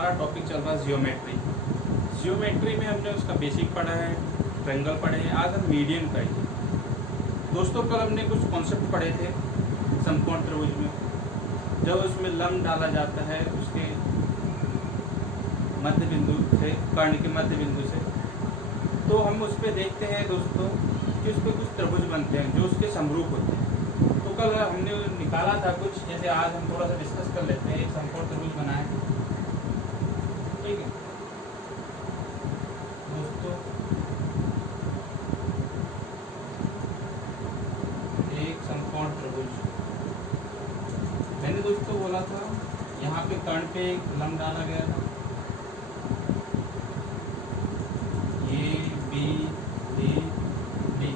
हमारा टॉपिक चल रहा है जियोमेट्री। जियोमेट्री में हमने उसका बेसिक पढ़ा है, ट्रायंगल पढ़े हैं, आज हम मीडियन पढ़ेंगे। दोस्तों कल हमने कुछ कॉन्सेप्ट पढ़े थे समकोण त्रिभुज में, जब उसमें लंब डाला जाता है उसके मध्य बिंदु से, कर्ण के मध्य बिंदु से, तो हम उस पर देखते हैं दोस्तों कि उस पर कुछ त्रिभुज बनते हैं जो उसके समरूप होते हैं। तो कल हमने निकाला था कुछ, जैसे आज हम थोड़ा सा डिस्कस कर लेते हैं। एक समकोण त्रिभुज बना है, ठीक है दोस्तों, एक समकोण त्रिभुज मैंने दोस्तों बोला था यहाँ पे कर्ण पे एक लंब डाला गया था, ए बी डी डी।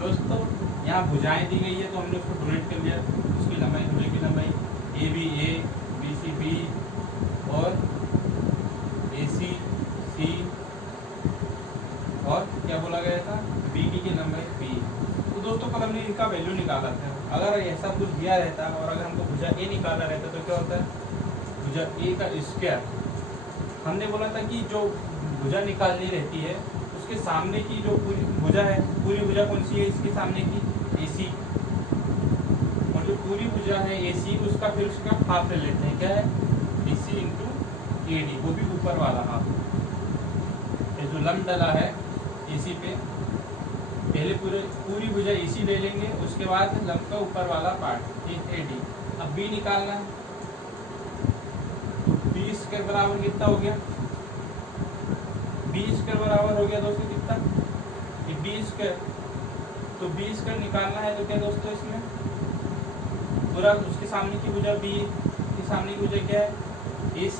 दोस्तों यहाँ भुजाएं दी गई है तो हमने उसको डोनेट कर लिया, उसकी लंबाई भुजा की लंबाई ए बी सी बी और ए सी सी, और क्या बोला गया था बी डी की लंबाई बी। तो दोस्तों कल हमने इनका वैल्यू निकाला था। अगर ऐसा कुछ दिया रहता और अगर हमको भुजा ए निकालना रहता तो क्या होता है, भुजा ए का स्क्वायर। हमने बोला था कि जो भुजा निकालनी रहती है उसके सामने की जो पूरी भुजा है, पूरी भुजा कौन सी है इसके सामने की, AC, और जो पूरी भुजा है AC उसका फिर उसका हाफ ले लेते हैं, क्या है AC इंटू AD, वो भी ऊपर वाला हाफ। ये जो लंब डला है AC पे, पहले पूरी भुजा AC ले लेंगे, उसके बाद लंब का ऊपर वाला पार्ट AD। अब B निकालना है, B स्क्वायर बराबर कितना हो गया, B स्क्वायर बराबर हो गया दोस्तों कितना, ये B स्क्वायर। तो B स्क्वायर निकालना है तो क्या दोस्तों, इसमें पूरा उसके सामने की भुजा B के सामने की भुजा क्या है AC,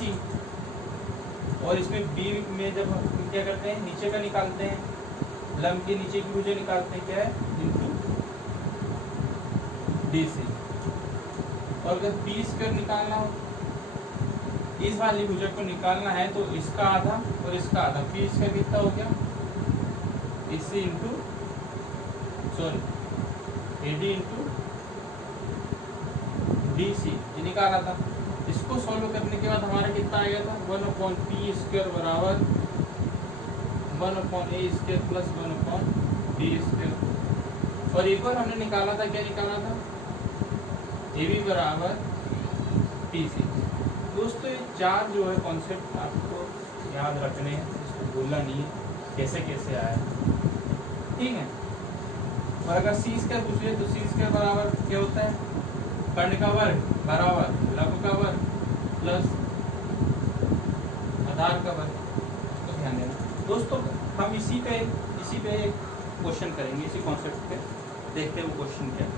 और इसमें B में जब हम क्या करते हैं नीचे का निकालते हैं, लंब के नीचे की भुजा निकालते हैं, क्या है इंटू DC। और अगर B स्क्वायर निकालना हो, इस वाली भुजा को निकालना है तो इसका आधा और इसका आधा, B स्क्वायर कितना हो गया AC into AD into DC, ये निकाला था। इसको सॉल्व करने के बाद हमारा कितना आएगा था, 1/p स्क्वायर बराबर 1/a square plus 1/d square. और एक और हमने निकाला था, क्या निकाला था, AB बराबर PC। दोस्तों ये चार जो है कॉन्सेप्ट आपको याद रखने हैं, इसको भूलना नहीं है कैसे कैसे आया, ठीक है। और अगर C स्क्वायर पूछे तो C स्क्वायर बराबर क्या होता है, कर्ण का वर्ग बराबर लंब का वर्ग प्लस आधार का वर्ग। तो ध्यान देना दोस्तों, हम इसी पे एक क्वेश्चन करेंगे, इसी कॉन्सेप्ट पे देखते हैं वो क्वेश्चन क्या है।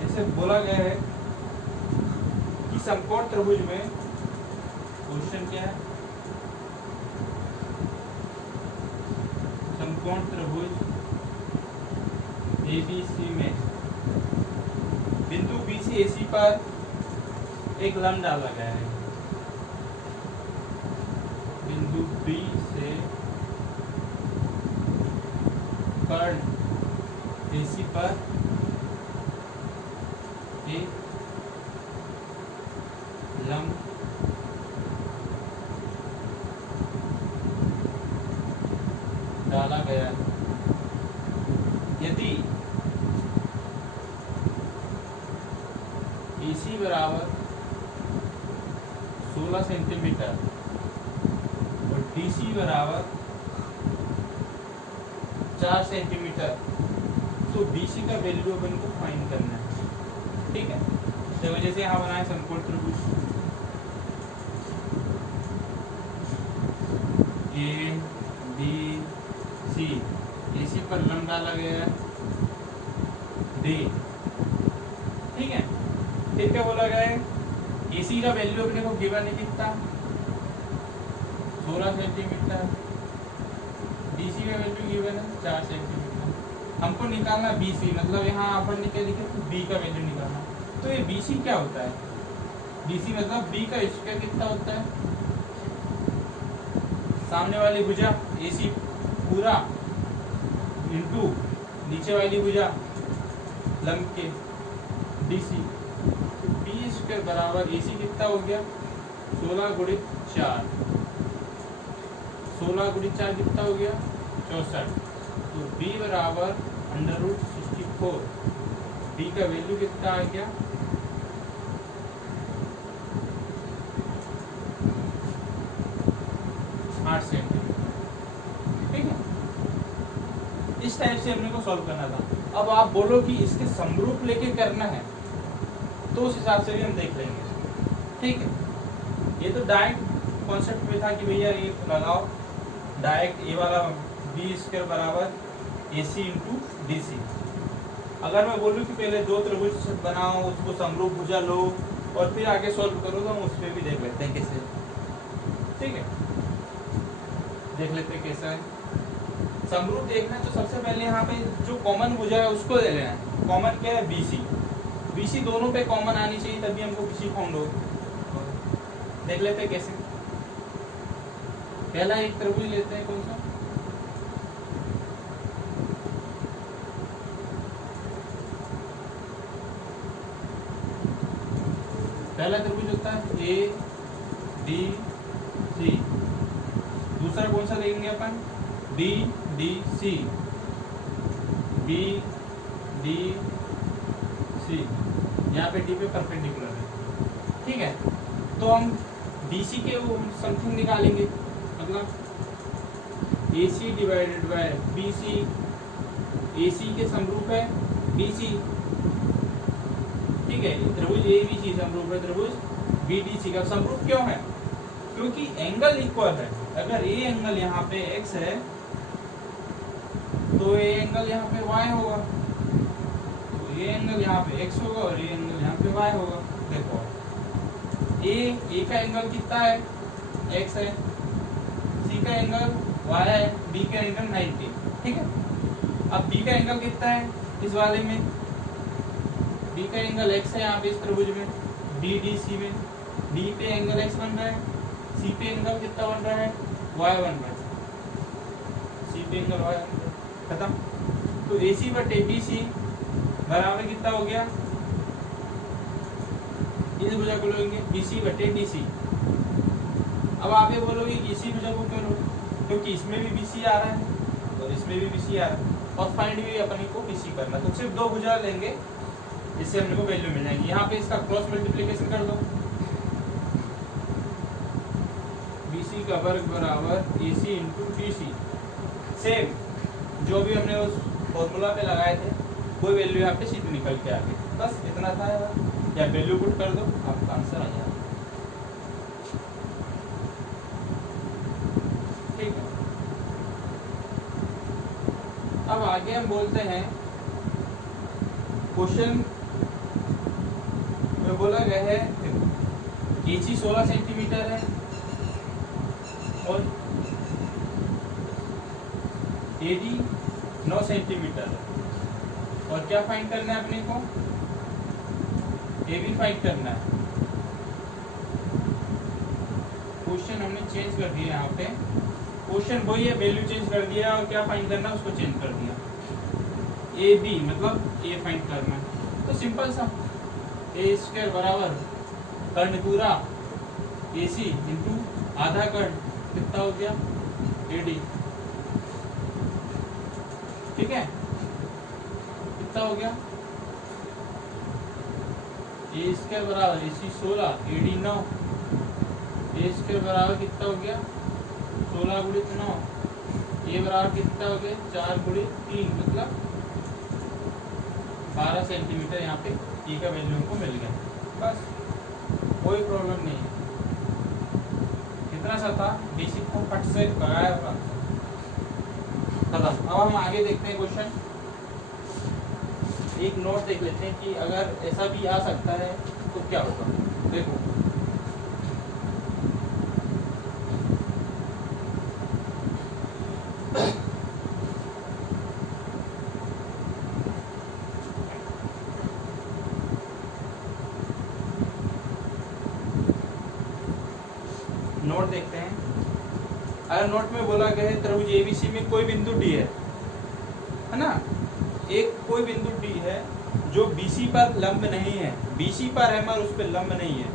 जैसे बोला गया है कि समकोण त्रिभुज में क्वेश्चन क्या है, समकोण त्रिभुज ABC में बिंदु B से AC पर एक लंब डाला गया है, बिंदु B से कर्ण AC पर एक लंब डाला गया है। यदि AC बराबर 16 सेंटीमीटर और DC बराबर 4 सेंटीमीटर, तो BC का वैल्यू अपन को फाइंड करना है, ठीक है। तो जैसे यहाँ बनाए समकोण त्रिभुज ABC, AC पर लंब डाला गया है D, ठीक है। फिर क्या बोला गया है, AC का वैल्यू अपने को गिवन है कितना 16 सेंटीमीटर, DC का वैल्यू गिवन है 4 सेंटीमीटर। हमको निकालना BC, मतलब यहाँ अपन ने क्या लिखा, B का वैल्यू निकालना। तो ये BC क्या होता है, BC मतलब B का स्क्वायर कितना होता है, सामने वाली भुजा AC पूरा इंटू नीचे वाली भुजा लंब के DC। बी स्क्वायर बराबर AC कितना हो गया 16 गुणित 4, 16 गुणित 4 कितना हो गया 64। तो B बराबर √64। B का वैल्यू कितना आ गया 8 सेंटीमीटर। ठीक है, इस टाइप से हमने को सॉल्व करना था। अब आप बोलो कि इसके समरूप लेके करना है तो उस हिसाब से भी हम देख लेंगे। ठीक है, ये तो डायरेक्ट कॉन्सेप्ट में था कि भैया ये लगाओ डायरेक्ट ये वाला बी स्क्वायर बराबर AC इंटू DC। अगर मैं बोलूँ कि पहले दो त्रिभुज बनाओ, उसको समरूप भुजा लो और फिर आगे सॉल्व करो, तो हम उस पर भी देख लेते हैं कैसे। ठीक है, देख लेते हैं कैसा है। समरूप देखना है तो सबसे पहले यहाँ पे जो कॉमन भुजा है उसको ले लेना है। कॉमन क्या है BC। BC दोनों पे कॉमन आनी चाहिए तभी हमको BC फॉर्म दो। देख लेते हैं कैसे। पहला एक त्रिभुज लेते हैं, कौन सा पहला त्रिभुज होता है ADC। दूसरा कौन सा देखेंगे अपन BDC। BDC यहाँ पे D पे परपेंडिकुलर है। ठीक है, तो हम DC के समथिंग निकालेंगे, मतलब AC divided by BC। AC के समरूप है BC। ठीक है, त्रिभुज ABC समरूप है त्रिभुज BDC का। समरूप क्यों है? क्योंकि एंगल इक्वल है। अगर ये एंगल यहाँ पे x है तो ये एंगल यहाँ पे y होगा, तो ये एंगल यहाँ पे x होगा और ये एंगल यहाँ पे y होगा। देखो A का एंगल कितना है x है, C का एंगल y है, B का एंगल 90। ठीक है, अब B का एंगल कितना है इस वाले में, B का एंगल x है यहाँ पे इस त्रिभुज में BDC में। D पे एंगल x बन रहा है, C पे एंगल कितना बन रहा है y बन रहा है, C पे एंगल y बन रहा है। खत्म। तो AC बटे BC बराबर कितना हो गया, इस भुजा को लेंगे BC बटे DC। अब आप ये बोलोगे कि इसी भुजा को क्यों लो, क्योंकि इसमें भी BC आ रहा है और इसमें भी BC आ रहा है और फाइंड भी अपने को BC करना। तो सिर्फ दो भुजा लेंगे, इससे अपने को वैल्यू मिल जाएगी। यहाँ पे इसका क्रॉस मल्टीप्लिकेशन कर दो, BC का वर्ग बराबर AC इंटू DC। सेम जो भी हमने उस फॉर्मूला पे लगाए थे कोई वैल्यू यहाँ पे सीधे निकल के आ गई। बस इतना था, या वैल्यू पुट कर दो आपका आंसर आ जाएगा। ठीक है, अब आगे हम बोलते हैं क्वेश्चन में बोला गया है AC 16 सेंटीमीटर है और AD 9 सेंटीमीटर है, और क्या फाइंड करना है अपने को, AB फाइंड करना है। क्वेश्चन हमने चेंज कर दिया, यहाँ पे क्वेश्चन वही है, वैल्यू चेंज कर दिया और क्या फाइंड करना है उसको चेंज कर दिया। AB मतलब A फाइंड करना है, तो सिंपल सा A स्क्वायर बराबर कर्ण पूरा AC इंटू आधा कर्ण कितना हो गया AD। ठीक है, कितना हो गया A स्क्वायर बराबर AC 16 AD 9। A स्क्वायर बराबर कितना हो गया 16 गुणित 9। A बराबर कितना हो गया 4 गुणित 3, मतलब 12 सेंटीमीटर। यहाँ पे E का वैल्यू हमको मिल गया, बस कोई प्रॉब्लम नहीं है। कितना सा था, बेसिक को फट से लगाया होगा, खत्म। अब हम आगे देखते हैं क्वेश्चन। एक नोट देख लेते हैं कि अगर ऐसा भी आ सकता है तो क्या होगा। देखो नोट देखते हैं। अगर नोट में बोला गया है त्रिभुज ABC में कोई बिंदु D है ना, एक कोई बिंदु D है जो BC पर लंब नहीं है, BC पर है मगर उस पर लंब नहीं है।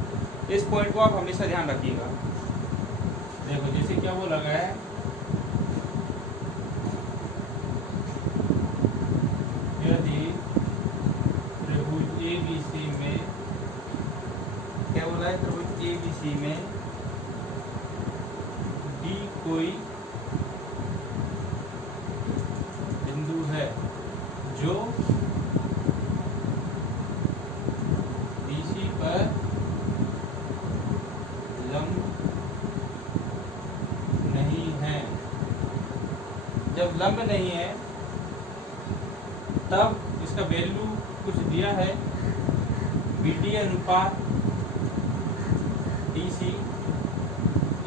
इस पॉइंट को आप हमेशा ध्यान रखिएगा। देखो जैसे क्या वो लगा है, यदि त्रिभुज ABC में क्या बोला है, त्रिभुज ABC में D कोई बिंदु है जो BC पर लंब नहीं है। जब लंब नहीं है तब इसका वैल्यू कुछ दिया है, BD अनुपात DC,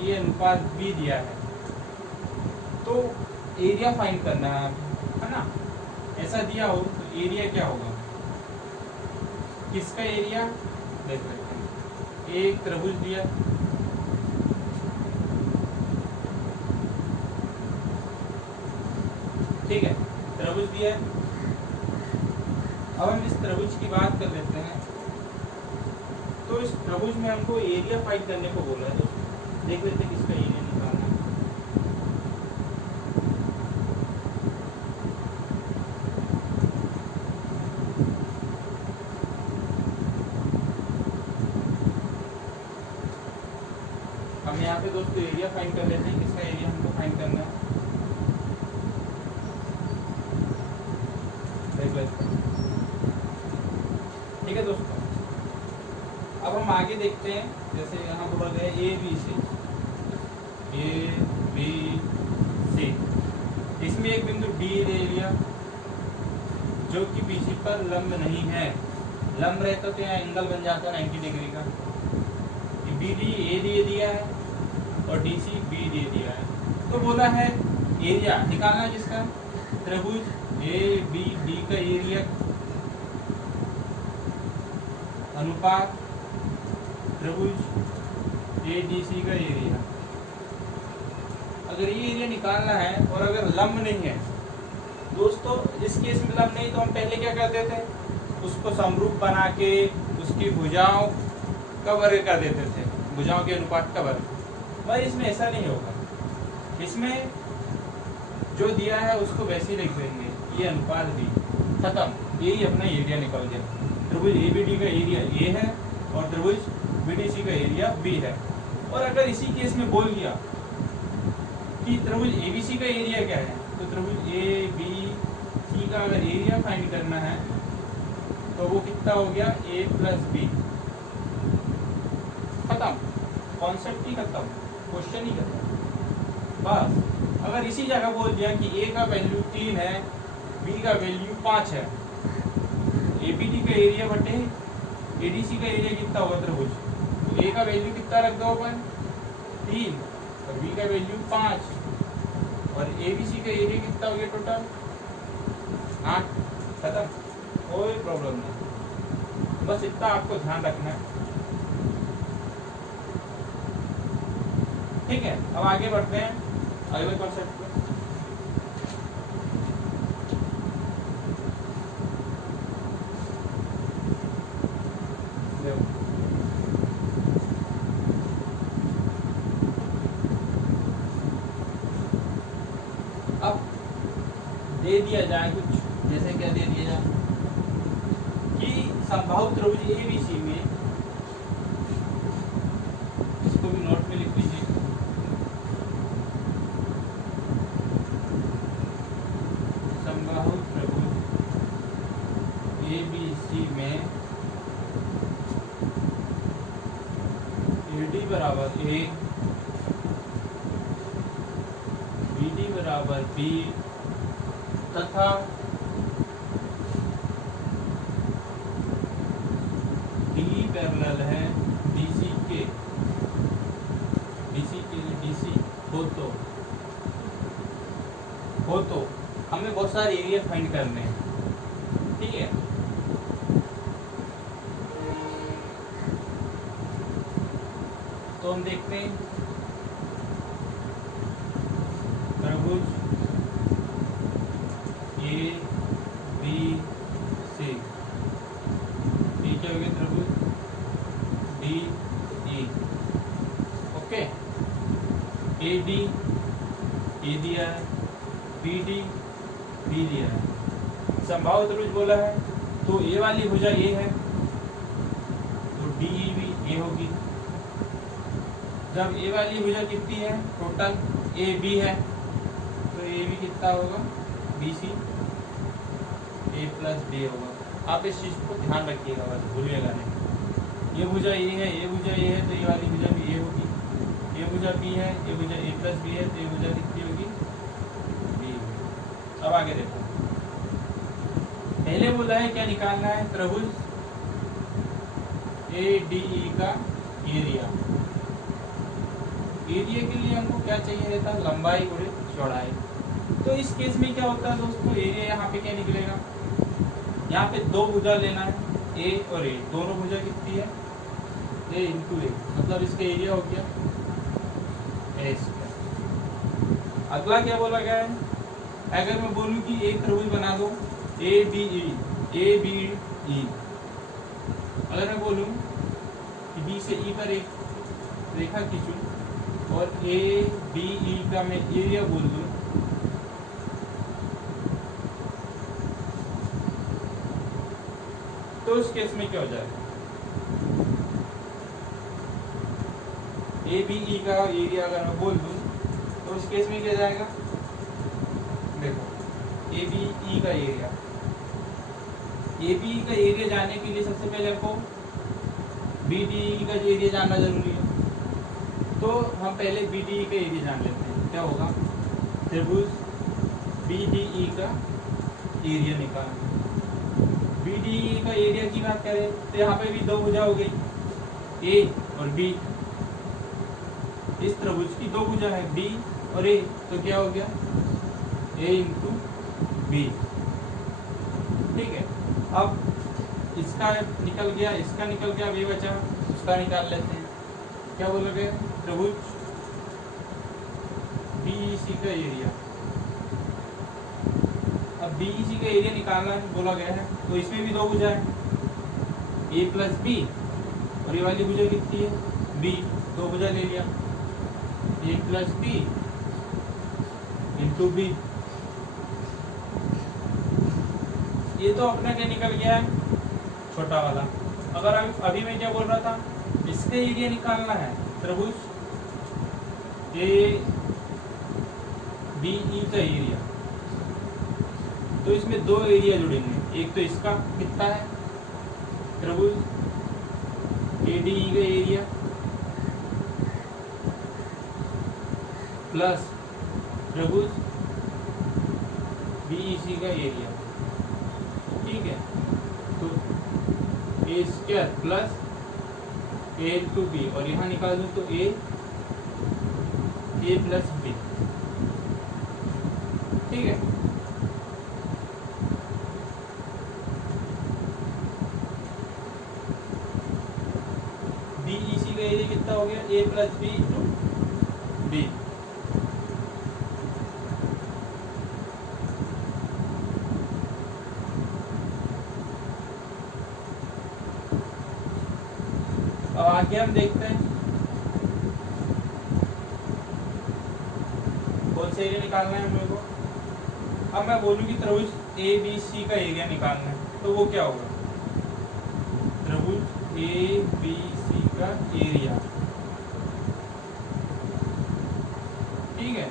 ये अनुपात B दिया है। तो एरिया फाइंड करना है ना। ऐसा दिया हो तो एरिया क्या होगा, किसका एरिया देख लेते हैं। एक त्रिभुज दिया, ठीक है, त्रिभुज दिया है। अब हम इस त्रिभुज की बात कर लेते हैं। तो इस त्रिभुज में हमको एरिया फाइंड करने को बोला है। दोस्तों देख लेते हैं किसका एरिया निकालना है। हम यहाँ पे दोस्तों एरिया फाइंड कर लेते हैं, किसका एरिया हमको फाइंड करना है। देख लेते हैं, ठीक है दोस्तों। अब हम आगे देखते हैं, जैसे यहाँ बोला गया ABC, इसमें एक बिंदु D ले लिया जो कि BC पर लंब नहीं है। लंब रहता तो यहाँ एंगल बन जाता है 90 डिग्री का। BD A दे दिया है और DC B दे दिया है। तो बोला है एरिया निकालना है जिसका, त्रिभुज ABD का एरिया अनुपात त्रिभुज ADC का एरिया। अगर ये एरिया निकालना है और अगर लंब नहीं है दोस्तों, इस केस में लंब नहीं तो हम पहले क्या करते थे, उसको समरूप बना के उसकी भुजाओं का वर्ग कर देते थे, भुजाओं के अनुपात का वर्ग। पर इसमें ऐसा नहीं होगा। इसमें जो दिया है उसको वैसे ही लिख देंगे, ये अनुपात भी खत्म, यही अपना एरिया निकल गया। त्रिभुज ABD का एरिया A है और त्रिभुज BDC का एरिया B है। और अगर इसी केस में बोल दिया कि त्रिभुज ABC का एरिया क्या है, तो त्रिभुज ABC का अगर एरिया फाइंड करना है तो वो कितना हो गया, A + B। खत्म, कॉन्सेप्ट ही खत्म, क्वेश्चन ही खत्म बस। अगर इसी जगह बोल दिया कि A का वैल्यू 3 है, B का वैल्यू 5 है, ABD का एरिया बटे ADC का एरिया कितना होगा त्रिभुज, तो A का वैल्यू कितना रख दो अपन 3 और B का वैल्यू 5 और ABC का एरिया कितना हो गया टोटल 8। खत्म, कोई प्रॉब्लम नहीं, बस इतना आपको ध्यान रखना है, ठीक है। अब आगे बढ़ते हैं अगले कॉन्सेप्ट पे। अब दे दिया जाए कुछ, जैसे क्या दे दिया जाए कि समबाहु त्रिभुज ABC में, इसको भी नोट में लिख लीजिए, समबाहु त्रिभुज ABC में AD बराबर A, BD बराबर B तथा D पैरेलल है DC के DC हो तो हमें बहुत सारे एरिया फाइंड करने हैं, ठीक है। तो हम देखते हैं त्रिभुज ABC A. Okay, A D A दिया है, बी डी बी दिया है, संभाव्य त्रिभुज बोला है तो ए वाली भुजा ए है तो डी भी ए होगी। जब ए वाली भुजा कितनी है टोटल ए बी है तो ए भी कितना होगा बी सी, ए प्लस बी होगा। आप इस चीज को ध्यान रखिएगा, बस भूलिएगा नहीं। ये भुजा ए है, ये भुजा ए है तो ये वाली भुजा भी ए होगी, ये भुजा बी है, ये भुजा ए प्लस बी है तो ये भुजा कितनी होगी बी होगी। अब आगे देखो, पहले बोला है क्या निकालना है, त्रिभुज ए डी ई का एरिया। एरिया के लिए हमको क्या चाहिए रहता है, लंबाई गुणे चौड़ाई। तो इस केस में क्या होता है दोस्तों, एरिया यहाँ पे क्या निकलेगा, यहाँ पे दो भुजा लेना है ए और ए, दोनों भुजा कितनी है ए इंटू ए, मतलब इसका एरिया हो गया ए स्क्वायर। अगला क्या बोला गया है, अगर मैं बोलूं कि एक त्रिभुज बना दो ए बी ई, अगर मैं बोलूं कि बी से ई पर एक रेखा खींचूं और ए बी ई का मैं एरिया बोल दूं तो उस केस में क्या हो जाएगा, ए बी ई का एरिया अगर मैं बोल दूं तो उस केस में क्या जाएगा, देखो ए बी ई का एरिया, ए बी ई का एरिया जानने के लिए सबसे पहले आपको बी डी ई का एरिया जानना जरूरी है। तो हम पहले बी डी ई का एरिया जान लेते हैं, क्या होगा, त्रिभुज बी डी ई का एरिया निकाल। बी डी ई का एरिया की बात करें तो यहाँ पे भी दो भुजा हो गई ए और बी, इस त्रिभुज की दो भुजा है बी और ए, तो क्या हो गया ए इंटू बी। ठीक है, अब इसका निकल गया, इसका निकल गया, अब ये बचा उसका निकाल लेते हैं। क्या बोला गया, त्रिभुज बीईसी का एरिया। अब बीईसी का एरिया निकालना बोला गया है तो इसमें भी दो भुजा है ए प्लस बी और ये वाली भुजा कितनी है बी, दो भुजा ले लिया ए प्लस बी इंटू बी। ये तो अपना क्या निकल गया है छोटा वाला। अगर अभी मैं क्या बोल रहा था, इसका एरिया निकालना है, त्रिभुज ए बी ई का एरिया, तो इसमें दो एरिया जुड़ेंगे, एक तो इसका कितना है त्रिभुज ए डी ई का एरिया प्लस त्रिभुज बी ई सी का एरिया। ठीक है, तो A square plus A two B और यहाँ निकाल दूं तो ए प्लस बी। ठीक है, बीईसी का एरिया कितना हो गया ए प्लस बी इंटू बी। अब आगे हम देखते हैं कौन सा एरिया निकालना है मेरे को। अब मैं बोलूं कि त्रिभुज ए बी सी का एरिया निकालना है तो वो क्या होगा, त्रिभुज ए बी सी का एरिया। ठीक है,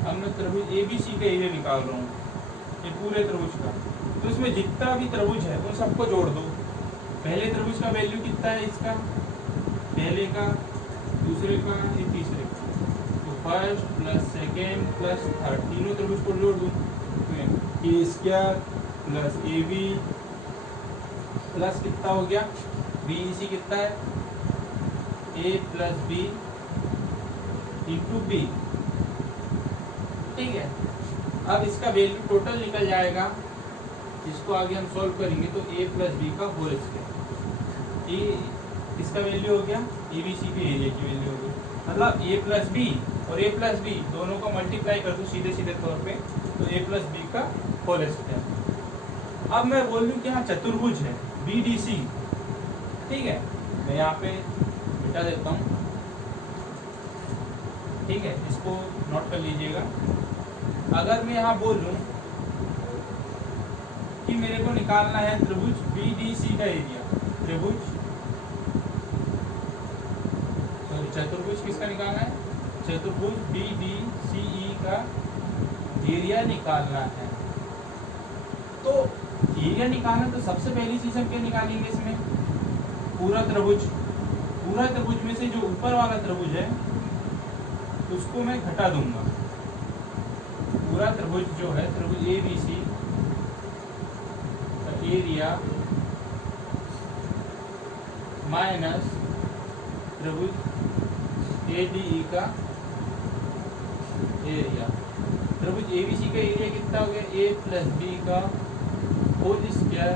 अब मैं त्रिभुज ए बी सी का एरिया निकाल रहा हूँ, ये पूरे त्रिभुज का। तो इसमें जितना भी त्रिभुज है उन सबको जोड़ दो। पहले त्रिभुज का वैल्यू कितना है इसका, पहले का, दूसरे का, ये तीसरे का, तो first plus second plus third, तीनों त्रिभुज को जोड़ दूँ A square plus A B plus कितना हो गया बी ई सी कितना है A plus B into B. ठीक है, अब इसका वैल्यू टोटल निकल जाएगा, इसको आगे हम सॉल्व करेंगे तो ए प्लस बी का होल स्क्वायर। ये इसका वैल्यू हो गया ए बी सी के एरिया की वैल्यू हो गई, मतलब ए प्लस बी और ए प्लस बी दोनों को मल्टीप्लाई कर दूं सीधे सीधे तौर पे तो ए प्लस बी का होल स्क्वायर। अब मैं बोल दूं कि यहाँ चतुर्भुज है बी डी सी। ठीक है, मैं यहाँ पे मिटा देता हूँ, ठीक है, इसको नोट कर लीजिएगा। अगर मैं यहाँ बोल लूँ कि मेरे को निकालना है त्रिभुज BDC का एरिया, चतुर्भुज किसका निकालना है, चतुर्भुज BDCE का एरिया निकालना है। तो एरिया निकालना, तो सबसे पहली चीज हम क्या निकालेंगे इसमें, पूरा त्रिभुज में से जो ऊपर वाला त्रिभुज है उसको मैं घटा दूंगा। पूरा त्रिभुज जो है, त्रिभुज ABC का एरिया माइनस त्रिभुज ADE का एरिया। त्रिभुज ABC का एरिया कितना हो गया, A प्लस B का होल स्क्वायर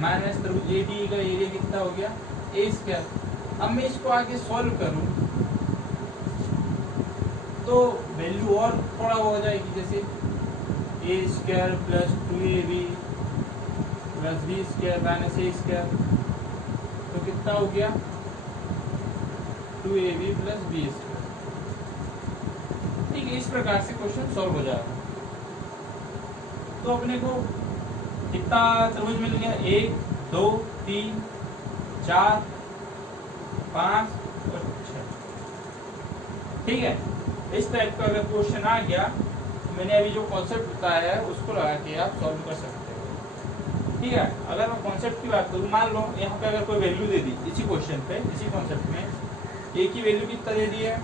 माइनस त्रिभुज ADE का एरिया कितना हो गया, A स्क्वायर। अब मैं इसको आगे सॉल्व करूं तो वैल्यू और थोड़ा हो जाएगी, जैसे A square plus 2AB plus B square minus A square, तो कितना हो गया 2AB प्लस B स्क्वायर। ठीक है, इस प्रकार से क्वेश्चन सॉल्व हो जाएगा। तो अपने को कितना त्रिभुज मिल गया, 1 2 3 4 5 और 6। ठीक है, इस टाइप का अगर क्वेश्चन आ गया तो मैंने अभी जो कॉन्सेप्ट बताया है उसको लगा के आप सॉल्व कर सकते हो। ठीक है, अगर मैं कॉन्सेप्ट की बात करूँ, मान लो यहाँ पे अगर कोई वैल्यू दे दी इसी क्वेश्चन पे, इसी कॉन्सेप्ट में A की वैल्यू कितना दे दी है,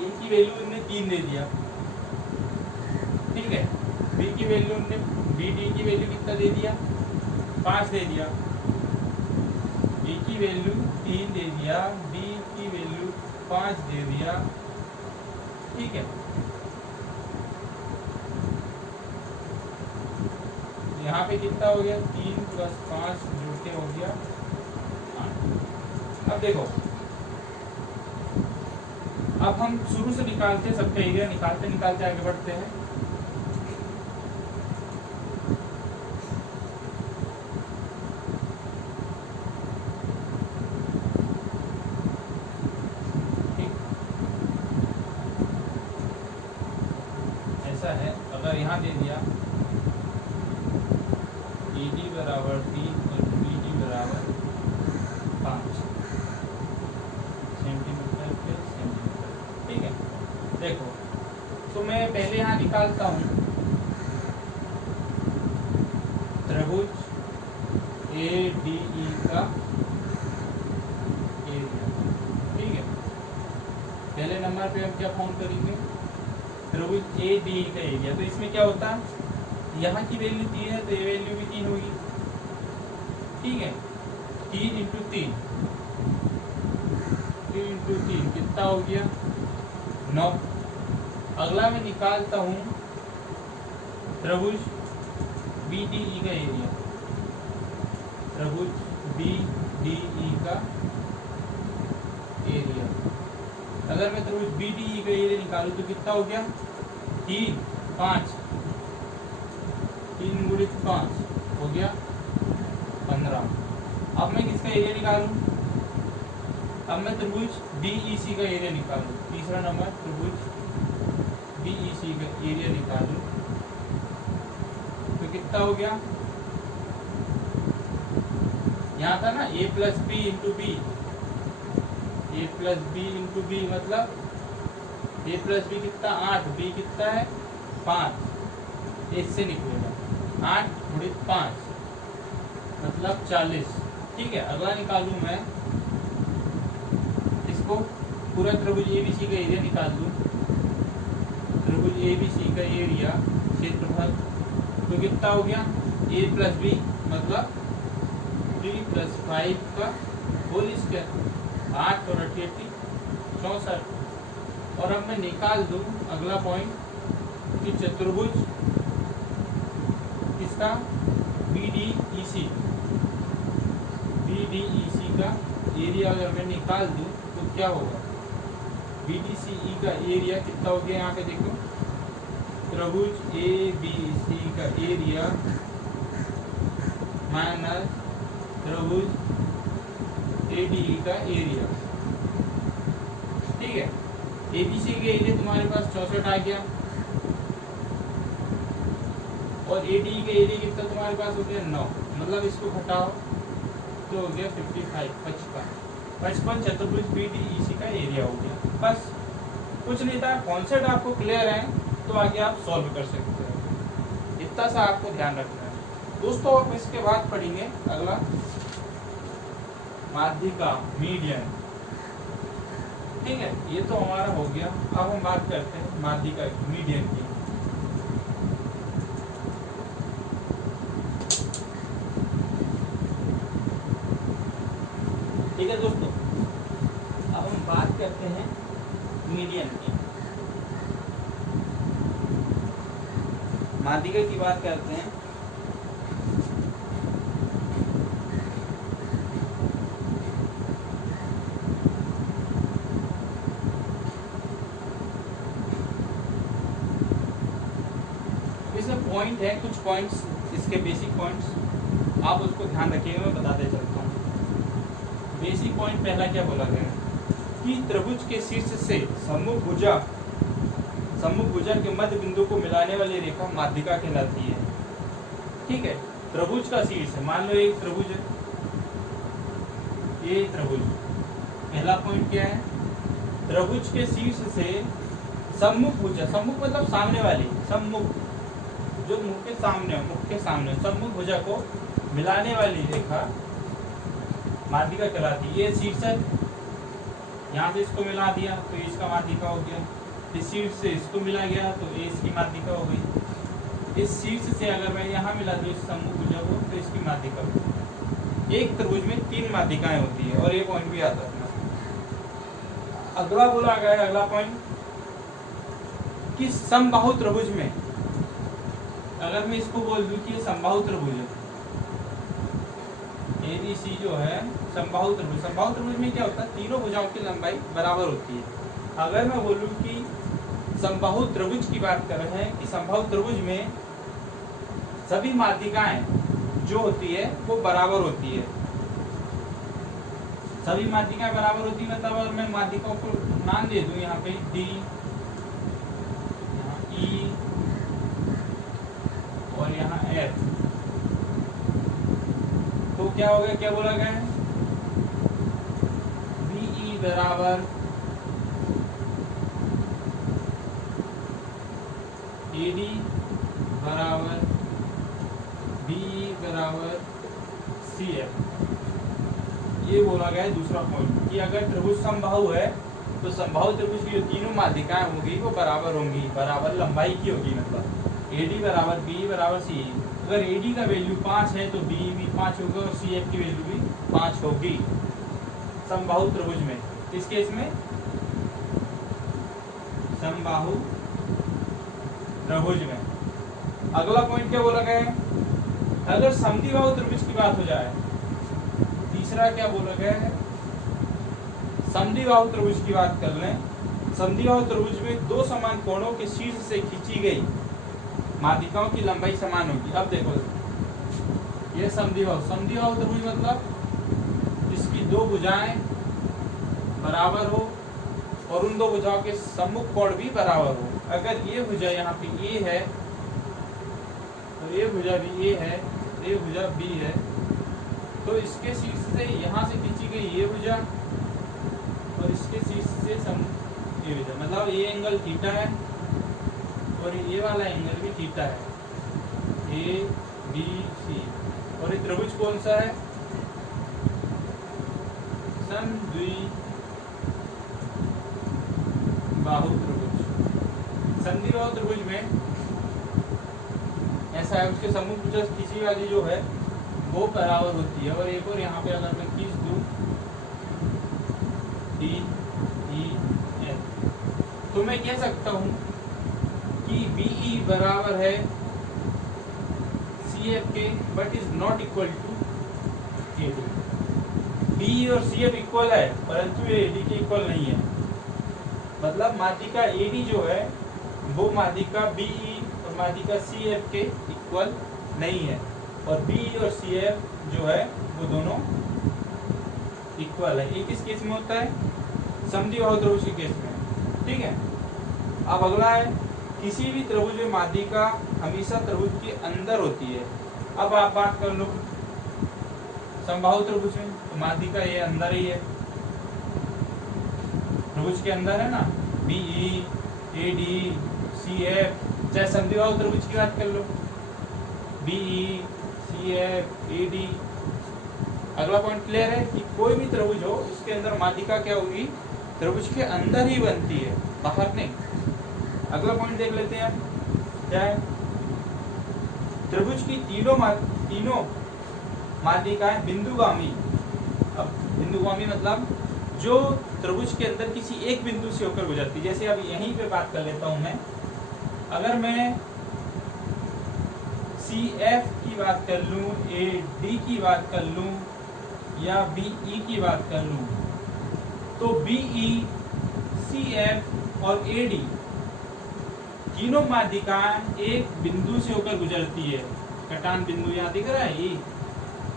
A की वैल्यू इन्हें 3 दे दिया। ठीक है, B की वैल्यू इन्हें BD की वैल्यू कितना दे दिया, 5 दे दिया। A की वैल्यू 3 दे दिया, B की वैल्यू 5 दे दिया। ठीक है, यहाँ पे कितना हो गया, 3 प्लस 5 जोड़ के हो गया 8। अब देखो, अब हम शुरू से निकालते हैं, सबका एरिया निकालते निकालते आगे बढ़ते हैं। है, अगर यहाँ दे दिया AD बराबर 3 और BD बराबर 5 सेंटीमीटर पे सेंटीमीटर। ठीक है, देखो तो मैं पहले यहाँ निकालता हूँ त्रिभुज ADE का एरिया। ठीक है, पहले नंबर पे हम क्या फाउंड करेंगे, त्रिभुज ADE का एरिया। तो इसमें क्या होता है, यहाँ की वैल्यू 3 है तो ये वैल्यू भी 3 होगी। ठीक है, 3 इंटू 3 कितना हो गया, 9। अगला मैं निकालता हूँ त्रिभुज BDE का एरिया, त्रिभुज BDE का एरिया। अगर मैं त्रिभुज BDE का एरिया निकालूं तो कितना हो गया, 3 5 3 गुणित 5 हो गया 15। अब मैं किसका एरिया निकालूं, अब मैं त्रिभुज BEC का एरिया निकालूं, तीसरा नंबर त्रिभुज BEC का एरिया निकालूं तो कितना हो गया, यहाँ था ना A plus B into B, A plus B into B मतलब A प्लस B कितना 8, B कितना है 5, इससे निकलेगा 8 गुणित 5 मतलब 40। ठीक है, अगला निकालूं मैं इसको, पूरा त्रिभुज ABC का एरिया निकाल दूं, त्रिभुज ABC का एरिया क्षेत्रफल तो कितना हो गया, A प्लस B मतलब 3 प्लस 5 का होल स्क्वायर, 8 और 8 64। और अब मैं निकाल दूं अगला पॉइंट कि चतुर्भुज किसका BDEC का एरिया अगर मैं निकाल दूं तो क्या होगा, BDCE का एरिया कितना हो गया, यहाँ पे देखो त्रिभुज ABC का एरिया माइनस त्रिभुज एडीई का एरिया। ठीक है, एबीसी के एरिया तुम्हारे पास 64 आ गया और एडीई के एरिया कितना तुम्हारे पास हो गया 9, मतलब इसको घटाओ तो हो गया 55 55 चतुर्भुज बीडीईसी का एरिया हो गया। बस कुछ नहीं था, कॉन्सेप्ट आपको क्लियर है तो आगे आप सॉल्व कर सकते हो, इतना सा आपको ध्यान रखना है दोस्तों। अब इसके बाद पढ़ेंगे अगला माध्यिका मीडियन। ठीक है, ये तो हमारा हो गया। अब हम बात करते हैं माध्यिका मीडियन की। ठीक है दोस्तों, अब हम बात करते हैं मीडियन की, माध्यिका की बात करते हैं। इसमें पॉइंट है, कुछ पॉइंट्स इसके बेसिक पॉइंट्स आप उसको ध्यान रखिएगा, मैं बताते चलता हूँ। बेसिक पॉइंट पहला क्या बोला गया कि त्रिभुज के शीर्ष से सम्मुख भुजा के मध्य बिंदु को मिलाने वाली रेखा माध्यिका कहलाती है। ठीक है, त्रिभुज का शीर्ष है, मान लो एक त्रिभुज है, ये त्रिभुज। पहला पॉइंट क्या है, त्रिभुज के शीर्ष से सम्मुख भुजा, सम्मुख मतलब सामने वाली, सम्मुख जो मुख के सामने सम्मुख भुजा को मिलाने वाली रेखा माध्यिका कहलाती है। ये शीर्षक यहाँ से इसको मिला दिया तो इसका माध्यिका हो गया, इस शीर्ष से इसको मिला गया तो ये इसकी माध्यिका हो गई, इस शीर्ष से अगर मैं यहाँ मिला दूँ इस सम्मुख भुजा को तो इसकी माध्यिका हो गई। एक त्रिभुज में 3 माध्यिकाएं होती है और ये पॉइंट भी याद रखना। अगला बोला गया, अगला पॉइंट कि समबाहु त्रिभुज में, अगर मैं इसको बोल दूं कि समबाहु त्रिभुज है, एबीसी जो है समबाहु त्रिभुज, समबाहु त्रिभुज में क्या होता है, तीनों भुजाओं की लंबाई बराबर होती है। अगर मैं बोलूं कि समबाहु त्रिभुज की बात कर रहे हैं कि समबाहु त्रिभुज में सभी माध्यिकाएं जो होती है वो बराबर होती है, सभी माध्यिकाएं बराबर होती है। मतलब अगर मैं माध्यिकाओं को नाम दे दूं यहाँ पे डी, ई और यहाँ एफ, तो क्या हो गया, क्या बोला गया है, बीई बराबर एडी बराबर बीई बराबर सीएफ। ये बोला गया है दूसरा पॉइंट कि अगर त्रिभुज समबाहु है तो समबाहु त्रिभुज की जो तीनों माध्यिकाएं होंगी वो बराबर होंगी, बराबर लंबाई की होगी। मतलब एडी बराबर बीई बराबर सी। अगर एडी का वैल्यू 5 है तो बीई भी 5 होगा और सीएफ की वैल्यू भी 5 होगी समबाहु त्रिभुज में। इस केस में समबाहु त्रिभुज में। अगला पॉइंट क्या बोला गया है, अगर समद्विबाहु त्रिभुज की बात हो जाए, तीसरा क्या बोला गया है, समद्विबाहु त्रिभुज की बात कर लें। समद्विबाहु त्रिभुज में 2 समान कोणों के शीर्ष से खींची गई माध्यिकाओं की लंबाई समान होगी। अब देखो ये समद्विबाहु त्रिभुज मतलब जिसकी 2 भुजाएं बराबर हो और उन 2 भुजाओं के सम्मुख कोण भी बराबर हो। अगर ये भुजा यहाँ पे ए है तो ये भुजा भी ए है, ये भुजा बी है, तो इसके शीर्ष से यहाँ से खींची गई ये भुजा और इसके शीर्ष से ये भुजा, मतलब ये एंगल थीटा है और ये वाला एंगल भी थीटा है, ए बी सी। और ये त्रिभुज कौन सा है, समद्विबाहु त्रिभुज। समद्विबाहु त्रिभुज में ऐसा है, उसके सम्मुख भुजा खींची वाली जो है वो बराबर होती है। और एक और यहाँ पे अगर मैं खींच दूं डी ई एफ, तो मैं कह सकता हूँ कि बीई बराबर है सी एफ के, but is not equal to AD. BE और सी एफ इक्वल है परंतु ये एडी के इक्वल नहीं है। मतलब माध्यिका एडी जो है वो माध्यिका बीई और माध्यिका सी एफ के इक्वल नहीं है। और बी और सी एफ जो है वो दोनों इक्वल है। ये किस केस में होता है? समद्विबाहु त्रिभुज के केस में। ठीक है, अब अगला है किसी भी त्रिभुज में माध्यिका हमेशा त्रिभुज के अंदर होती है। अब आप बात कर लो समबाहु त्रिभुज में, तो माध्यिका ये अंदर ही है, त्रिभुज के अंदर है ना, B E A D C F. चाहे समद्विबाहु त्रिभुज की बात कर लो, B E C F A D. अगला पॉइंट क्लियर है कि कोई भी त्रिभुज हो उसके अंदर माध्यिका क्या होगी? त्रिभुज के अंदर ही बनती है, बाहर नहीं। अगला पॉइंट देख लेते हैं क्या है? त्रिभुज की तीनों माध्यिकाएं बिंदुगामी। अब बिंदुगामी मतलब जो त्रिभुज के अंदर किसी एक बिंदु से होकर गुजरती है। जैसे अब यहीं पे बात कर लेता हूं मैं, अगर मैं सी एफ की बात कर लूं, ए डी की बात कर लूं या बी ई की बात कर लूं, तो बी ई सी एफ और ए डी तीनों माध्यिकाएं एक बिंदु से होकर गुजरती है। कटान बिंदु यहाँ दिख रहा है ये,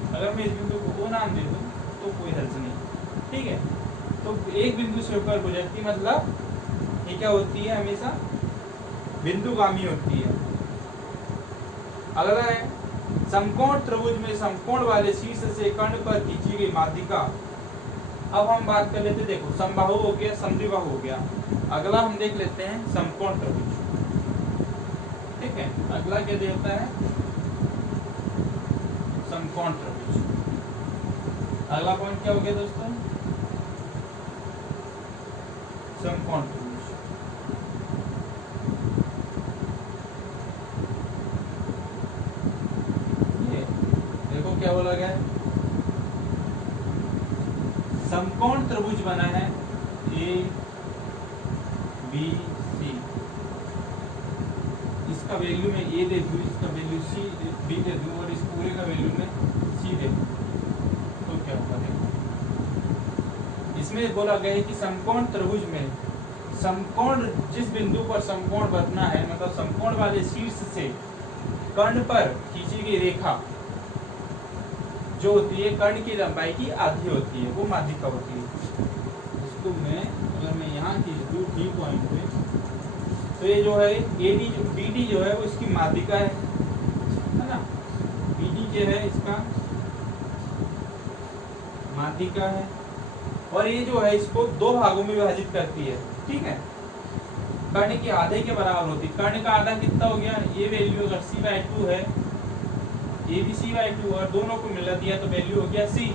अगर मैं इस बिंदु को ओ नाम दे दूं तो कोई हर्ज नहीं। ठीक है, तो एक बिंदु से होकर गुजरती मतलब ये क्या होती है? हमेशा बिंदुगामी होती है। अगला है समकोण त्रिभुज में समकोण वाले शीर्ष से कर्ण पर खींची गई माध्यिका। अब हम बात कर लेते हैं, देखो समबाहु हो गया, समद्विबाहु हो गया। अगला हम देख लेते हैं समकोण त्रिभुज। ठीक है, अगला क्या देता है? समकोण त्रिभुज। अगला पॉइंट क्या हो गया दोस्तों? समकोण त्रिभुज। ये देखो क्या बोला गया है? समकोण त्रिभुज बना है ए बी सी। इसका वैल्यू में ए दे दूं, इसका वैल्यू सी बी दे दूं और इस पूरे का वैल्यू में सी दे दूं, तो क्या होगा? देखो इसमें बोला गया है कि समकोण त्रिभुज में समकोण जिस बिंदु पर समकोण बनना है, मतलब समकोण वाले शीर्ष से कर्ण पर खींची गई रेखा जो होती है कर्ण की लंबाई की आधी होती है, वो माध्यिका होती है। इसको मैं अगर मैं यहाँ खींच दूं डी पॉइंट पे, तो ये जो है ए डी बी डी जो है वो इसकी माध्यिका है ना। बी डी जो है इसका माध्यिका है और ये जो है इसको दो भागों में विभाजित करती है। ठीक है, कर्ण के आधे के बराबर होती है। कर्ण का आधा कितना हो गया? ये वैल्यू अगर c/2 है, ए बी c/2 और दोनों को मिला दिया तो वैल्यू हो गया c।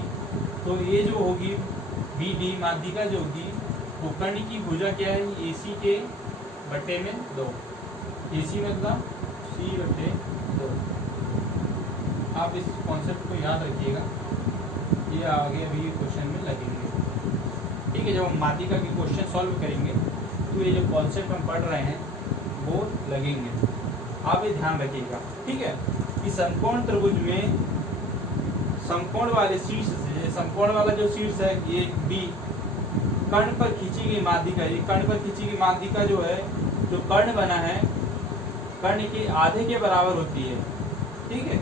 तो ये जो होगी बी डी माध्यिका जो होगी वो कर्ण की भुजा क्या है? ए सी के बट्टे में 2। ए सी मतलब c/2। आप इस कॉन्सेप्ट को याद रखिएगा, ये आगे अभी क्वेश्चन में लगेंगे। ठीक है, जब हम माध्यिका के क्वेश्चन सॉल्व करेंगे तो ये जो कॉन्सेप्ट हम पढ़ रहे हैं वो लगेंगे, आप ये ध्यान रखिएगा। ठीक है, कि समकोण त्रिभुज में समकोण वाले शीर्ष से, समकोण वाला जो शीर्ष है ये बी, कर्ण पर खींची गई माध्यिका, ये कर्ण पर खींची गई माध्यिका जो है, जो कर्ण बना है कर्ण के आधे के बराबर होती है। ठीक है,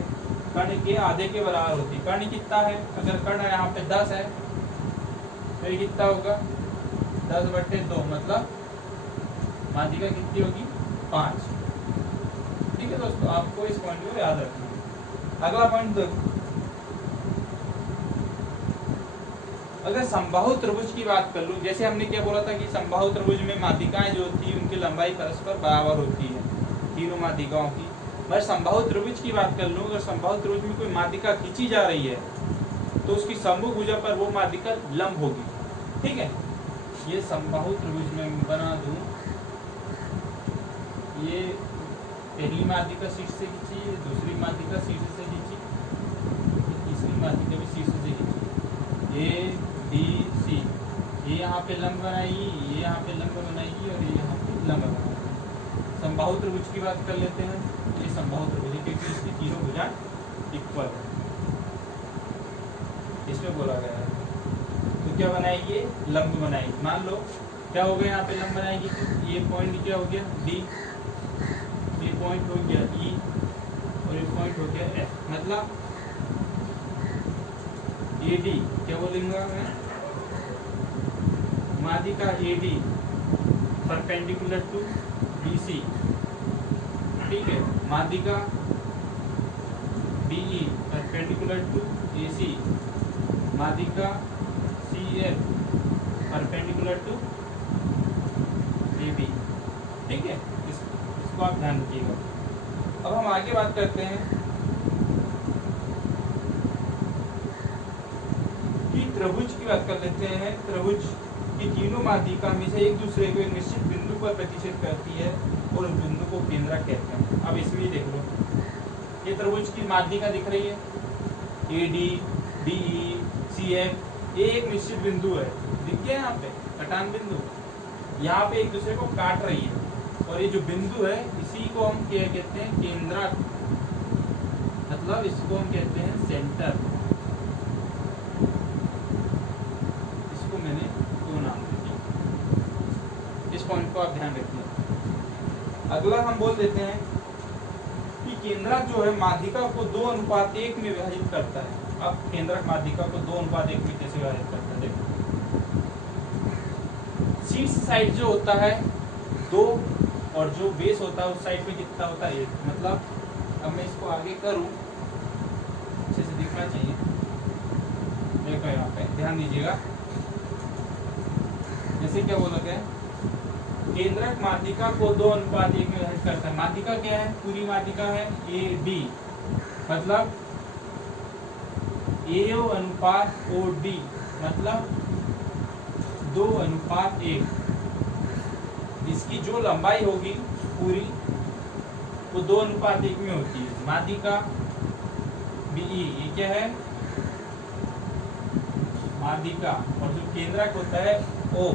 कर्ण के आधे के बराबर होती है। कर्ण कितना है? अगर कर्ण यहाँ पे 10 है तो ये कितना होगा? 10/2, मतलब माध्यिका कितनी होगी? 5। ठीक है दोस्तों, आपको इस पॉइंट को याद रखना है। अगला पॉइंट देखो, अगर समबाहु त्रिभुज की बात कर लूं, जैसे हमने क्या बोला था कि समबाहु त्रिभुज में माध्यिकाएं जो होती है उनकी लंबाई परस्पर बराबर होती है, तीनों माध्यिकाओं की। मैं समबाहु त्रिभुज की बात कर लूं, अगर समबाहु त्रिभुज में कोई माध्यिका खींची जा रही है तो उसकी सम्मुख भुजा पर वो माध्यिका लंब होगी। ठीक है, ये समबाहु त्रिभुज में बना दूं, ये पहली माध्यिका शीर्ष से खींची, दूसरी माध्यिका शीर्ष से खींची, तीसरी माध्यिका भी शीर्ष से खींची, ए बी सी। ये यहाँ पे लंब बनाएगी, ये यहाँ पे लंब बनाएगी और ये यहाँ पे लंब बनाएगी। समबाहु त्रिभुज की बात कर लेते हैं। ये समबाहु त्रिभुज है क्योंकि इसकी तीनों भुजाएं इक्वल है, इसमें बोला गया है। तो क्या बनाएगी? लंब बनाएगी। मान लो क्या हो गया, यहाँ पे लंब बनाएगी, ये पॉइंट क्या हो गया? डी, ये पॉइंट हो गया ई और ये पॉइंट हो गया एफ, मतलब ए डी क्या बोलेंगे मैं, माध्यिका A D perpendicular to B C, ठीक है, माध्यिका D E perpendicular to A C, माध्यिका C F perpendicular to A B, ठीक है, इसको आप ध्यान रखिएगा। अब हम आगे बात करते हैं कि त्रिभुज की बात कर लेते हैं। त्रिभुज की तीनों माध्यिका में से एक दूसरे को एक निश्चित बिंदु पर प्रतिच्छेद करती है और उस बिंदु को केंद्रक कहते हैं। अब इसमें देख लो, ये त्रिभुज की माध्यिका दिख रही है, A D D E C F, ये एक निश्चित बिंदु है, दिख गया यहाँ पे कटान बिंदु, यहाँ पे एक दूसरे को काट रही है, और ये जो बिंदु है इसी को हम क्या कहते हैं, केंद्रक, मतलब इसको हम कहते हैं सेंटर। इसको मैंने दो नाम दे दिए, इस पॉइंट को आप ध्यान रखिए। अगला हम बोल देते हैं कि केंद्रक जो है माध्यिका को 2:1 में विभाजित करता है। अब केंद्रक माध्यिका को 2:1 में कैसे विभाजित करता है, देखो, शीर्ष साइड जो होता है 2 और जो बेस होता है उस साइड पे कितना होता है 1, मतलब अब मैं इसको आगे करूं, अच्छे से दिखना चाहिए, देखो यहाँ पे ध्यान दीजिएगा, जैसे क्या बोला गया, केंद्रक माध्यिका को 2:1 में विभाजित करता है। माध्यिका क्या है, पूरी माध्यिका है ए डी, मतलब AO अनुपात OD, मतलब 2:1। इसकी जो लंबाई होगी पूरी वो 2:1 में होती है। माध्यिका BE ये क्या है, माध्यिका, और जो केंद्रक होता है O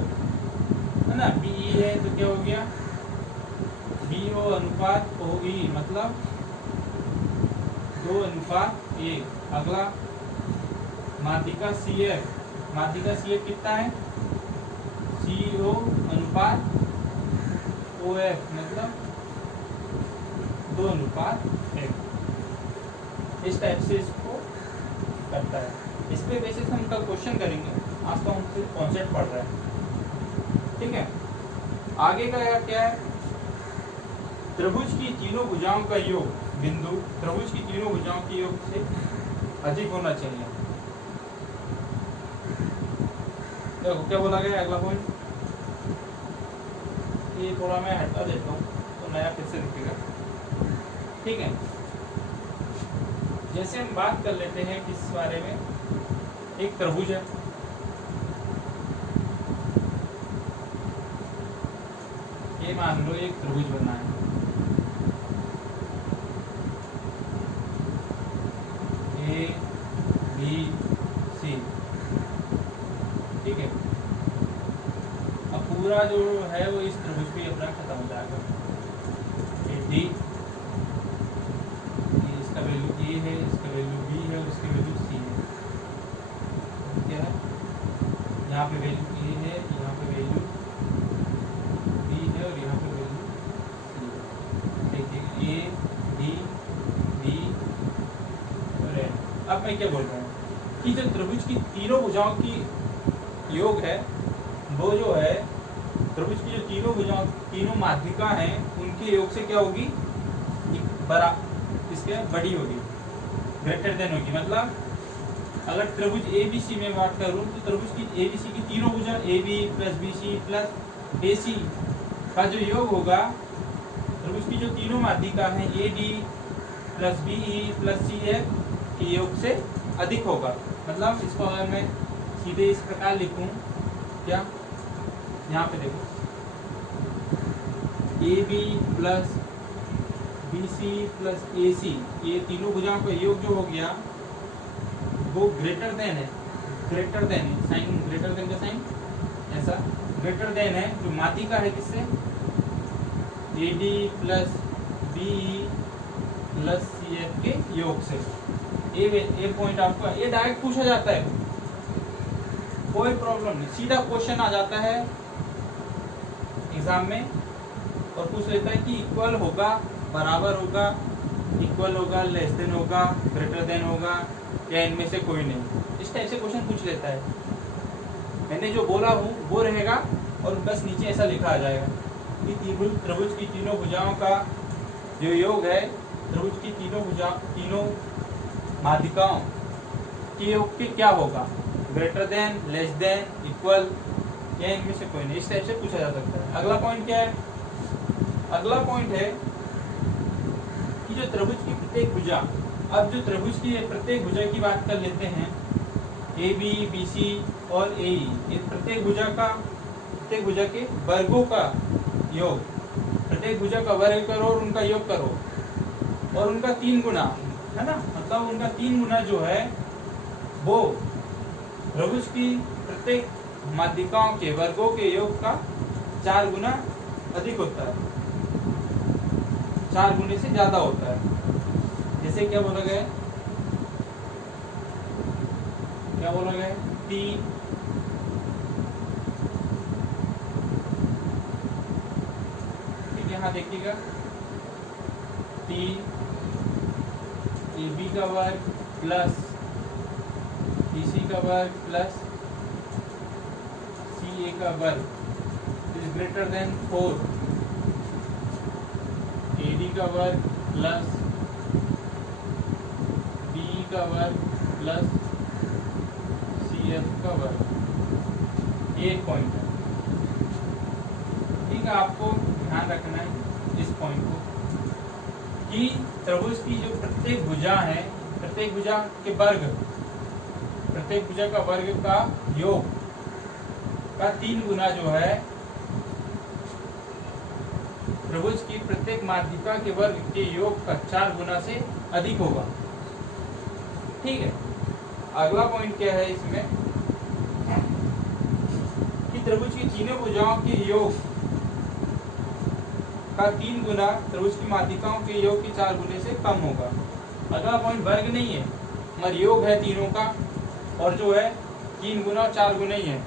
है ना, BE है तो क्या हो गया, BO अनुपात OE, मतलब 2:1। अगला माध्यिका CF, माध्यिका CF कितना है, CO अनुपात OF, मतलब 2:1। इस टाइप से इसको करता है। इस पे बेसिस हम कल क्वेश्चन करेंगे, आज तो हम सिर्फ कॉन्सेप्ट पढ़ रहे हैं, ठीक है। आगे का क्या है, त्रिभुज की तीनों भुजाओं का योग, बिंदु त्रिभुज की तीनों भुजाओं के योग से अधिक होना चाहिए। देखो क्या बोला गया अगला पॉइंट, ये थोड़ा मैं हटा देता हूँ तो नया फिर से दिखेगा, ठीक है। जैसे हम बात कर लेते हैं किस बारे में, एक त्रिभुज है, ये मान लो एक त्रिभुज बना है, A B C, ठीक है। अब पूरा जो है वो इस त्रिभुज पे अपना खत्म हो जाएगा। D, इसका वैल्यू A है, इसका वैल्यू B है और इसकी वैल्यू C है, क्या है, यहाँ पे वैल्यू A है, यहाँ पे वैल्यू B है और यहाँ पे वैल्यू C है, देखिए A B B और A। अब मैं क्या बोल रहा हूँ कि जो त्रिभुज की तीनों भुजाओं की योग है, वो जो है त्रिभुज की जो तीनों भुजाओं, तीनों माध्यिका हैं, उनके योग से क्या होगी, बड़ा, इसके बड़ी होगी, ग्रेटर देन होगी। मतलब अगर त्रिभुज ABC में बात करूं तो त्रिभुज की ABC की तीनों भुजा AB + BC + AC का जो योग होगा, त्रिभुज की जो तीनों माध्यिका हैं AD + BE + CF के योग से अधिक होगा। मतलब इसको अगर मैं सीधे इस प्रकार लिखूं, क्या, यहाँ पे देखो, AB + BC + AC, ये तीनों भुजाओं का योग जो हो गया वो ग्रेटर देन है, greater than sign, greater than का साइन ऐसा, ग्रेटर देन है जो माध्यिका है किससे, AD + BE + CF के योग से। ये पॉइंट आपका, ये डायरेक्ट पूछा जाता है, कोई प्रॉब्लम नहीं, सीधा क्वेश्चन आ जाता है एग्जाम में और पूछ लेता है कि इक्वल होगा, बराबर होगा, इक्वल होगा, लेस देन होगा, ग्रेटर देन होगा, या इनमें से कोई नहीं। इस टाइप से क्वेश्चन पूछ लेता है। मैंने जो बोला हूँ वो रहेगा और बस नीचे ऐसा लिखा आ जाएगा कि त्रिभुज की तीनों भुजाओं का जो योग है, त्रिभुज की तीनों माध्यिकाओं के योग के क्या होगा, greater than, less than, equal, या इनमें से कोई नहीं। इस टाइप से पूछा जा सकता है। अगला पॉइंट क्या है? अगला पॉइंट है कि जो त्रिभुज की प्रत्येक भुजा, अब जो त्रिभुज की प्रत्येक भुजा की बात कर लेते हैं, ए बी, बी सी और ए ई, ये प्रत्येक भुजा के वर्गों का योग, प्रत्येक भुजा का वर्ग करो और उनका योग करो और उनका 3 गुना, है ना, मतलब उनका 3 गुना जो है वो त्रिभुज की प्रत्येक माध्यिकाओं के वर्गों के योग का 4 गुना अधिक होता है, 4 गुने से ज्यादा होता है। जैसे क्या बोला गया टी ठीक, यहाँ देखिएगा टी ए बी का वर्ग प्लस बी सी का वर्ग प्लस सी ए का वर्ग is greater than 4 A D का वर्ग प्लस बी का वर्ग प्लस सी एफ का वर्ग। ये एक पॉइंट है, ठीक है। आपको ध्यान रखना है इस पॉइंट को कि त्रिभुज की जो प्रत्येक भुजा है, प्रत्येक भुजा के वर्ग, प्रत्येक भुजा का वर्ग का योग का 3 गुना जो है त्रिभुज की प्रत्येक माध्यिका के वर्ग के योग का 4 गुना से अधिक होगा, ठीक है। अगला पॉइंट क्या है इसमें कि त्रिभुज की तीनों भुजाओं के योग का 3 गुना त्रिभुज की माध्यिकाओं के योग के 4 गुने से कम होगा। अगला पॉइंट वर्ग नहीं है मगर योग है तीनों का, और जो है 3 गुना और 4 गुना ही है।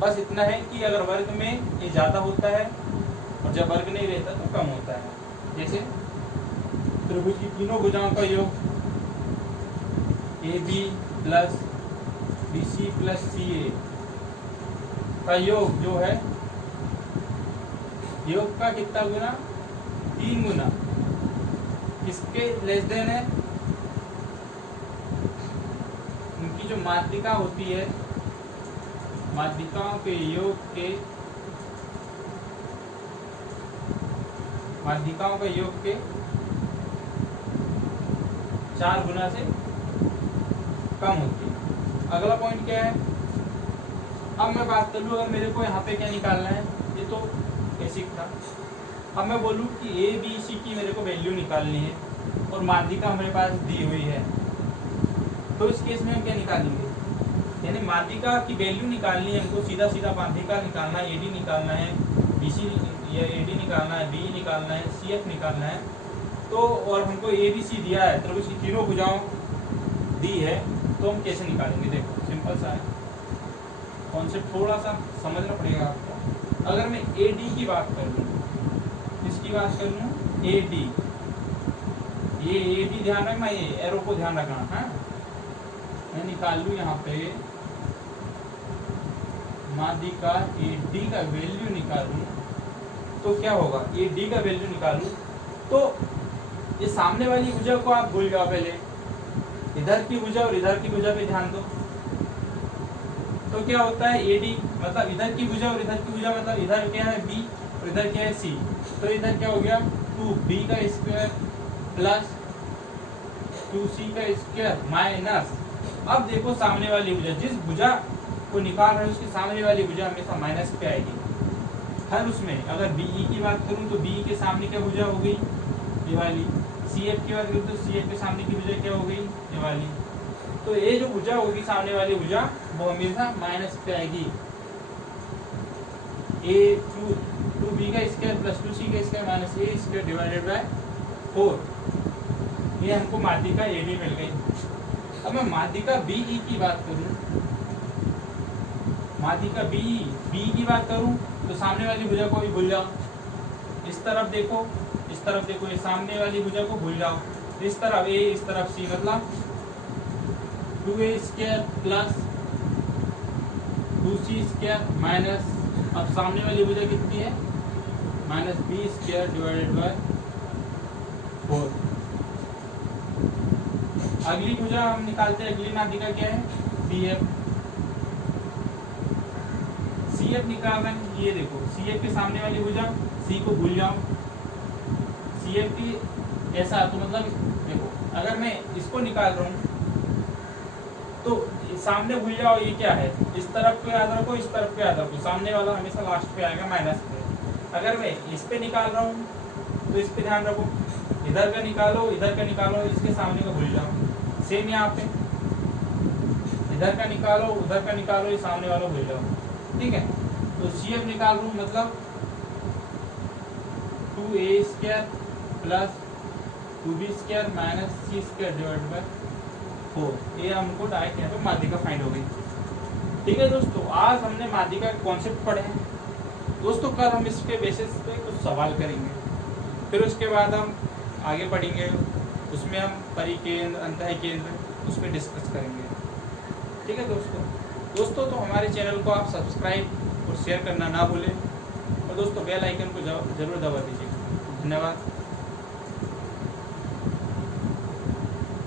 बस इतना है कि अगर वर्ग में ये ज्यादा होता है और जब वर्ग नहीं रहता तो कम होता है। जैसे त्रिभुज की तीनों भुजाओं का योग A B plus B C plus C A का योग जो है, योग का कितना गुना, 3 गुना, किसके लेस देन है, उनकी जो माध्यिका होती है, माध्यिकाओं के योग के, माध्यिकाओं के योग के 4 गुना से कम होती है। अगला पॉइंट क्या है? अब मैं बात कर लूँ, अगर मेरे को यहाँ पे क्या निकालना है, ये तो बेसिक था। अब मैं बोलूँ कि ए बी सी की मेरे को वैल्यू निकालनी है और माध्यिका हमारे पास दी हुई है, तो इस केस में हम क्या निकालेंगे, यानी माध्यिका की वैल्यू निकालनी है हमको, सीधा सीधा माध्यिका निकालना है, ए डी निकालना है, बी सी या ए डी निकालना है, बी निकालना है, सी एफ निकालना है। तो और हमको ए बी सी दिया है, त्रिभुज की तीनों भुजाओं दी है, तो हम कैसे निकालेंगे? देखो सिंपल सा है, कॉन्सेप्ट थोड़ा सा समझना पड़ेगा आपको। अगर मैं ए डी की बात कर लूँ, इसकी बात कर लूँ ए डी, ये ए डी ध्यान रखना, ये एरो को ध्यान रखना है। मैं निकाल लूँ यहाँ पे माध्यिका ए डी का वैल्यू निकालूँ तो क्या होगा, ए डी का वैल्यू निकालूँ तो ये सामने वाली भुजा को आप भूल जाओ, पहले इधर की भुजा और इधर की भुजा पे ध्यान दो। तो क्या होता है ए डी मतलब इधर की भुजा और इधर की भुजा, मतलब इधर क्या है बी और इधर क्या है सी, तो इधर क्या हो गया 2b का स्क्वायर प्लस 2c का स्क्वायर माइनस, अब देखो सामने वाली भुजा, जिस भुजा को निकाल रहे हैं उसके सामने वाली भुजा हमेशा माइनस पे आएगी हर उसमें। अगर बीई की बात करूं तो बी के सामने क्या भुजा हो गई, ये वाली। सीएफ की बात करूं तो सीएफ के सामने की भुजा क्या हो गई, ये वाली। तो ये जो भुजा होगी सामने वाली भुजा वो हमेशा माइनस पे आएगी। ए 2b का स्क्वायर प्लस 2c का square minus A square divided by 4, ये हमको माध्यिका एडी मिल गई। अब मैं माध्यिका बीई की बात करूं, माध्यिका बी की बात करूं तो सामने वाली भुजा को भी भूल जाओ, इस तरफ देखो, इस तरफ देखो, ये सामने वाली भुजा को भूल जाओ। इस तरफ ए, इस तरफ सी, मतलब 2a² प्लस 2c² माइनस, अब सामने वाली भुजा कितनी है, -b² डिवाइडेड बाय 4। अगली भुजा हम निकालते हैं, अगली माध्यिका क्या है, CF। CF निकाल रहे हैं, ये देखो CF के सामने वाली भुजा C को भूल जाओ। CF की ऐसा तो मतलब देखो, अगर मैं इसको निकाल रहा हूँ तो सामने भूल जाओ, ये क्या है, इस तरफ पे याद रखो, इस तरफ पे याद रखो, सामने वाला हमेशा लास्ट पे आएगा माइनस पे। अगर मैं इस पे निकाल रहा हूँ तो इस पे ध्यान रखो, इधर का निकालो, इधर का निकालो, इसके सामने का भूल जाओ। सेम यहाँ पे इधर का निकालो, उधर का निकालो, ये सामने वाला भूल जाओ। ठीक है, तो CF निकाल रहा हूँ, मतलब 2a² plus 2b² minus c² divide by 4। ये हमको डायरेक्ट यहाँ पे माध्यिका फाइंड हो गई। ठीक है दोस्तों, आज हमने माध्यिका के कॉन्सेप्ट पढ़े हैं दोस्तों। कल हम इसके बेसिस पे कुछ सवाल करेंगे, फिर उसके बाद हम आगे पढ़ेंगे, उसमें हम परिकेंद्र, अंतः केंद्र, उस पर डिस्कस करेंगे। ठीक है दोस्तों, तो हमारे चैनल को आप सब्सक्राइब और शेयर करना ना भूलें, और दोस्तों बेल आइकन को जरूर दबा दीजिए। धन्यवाद।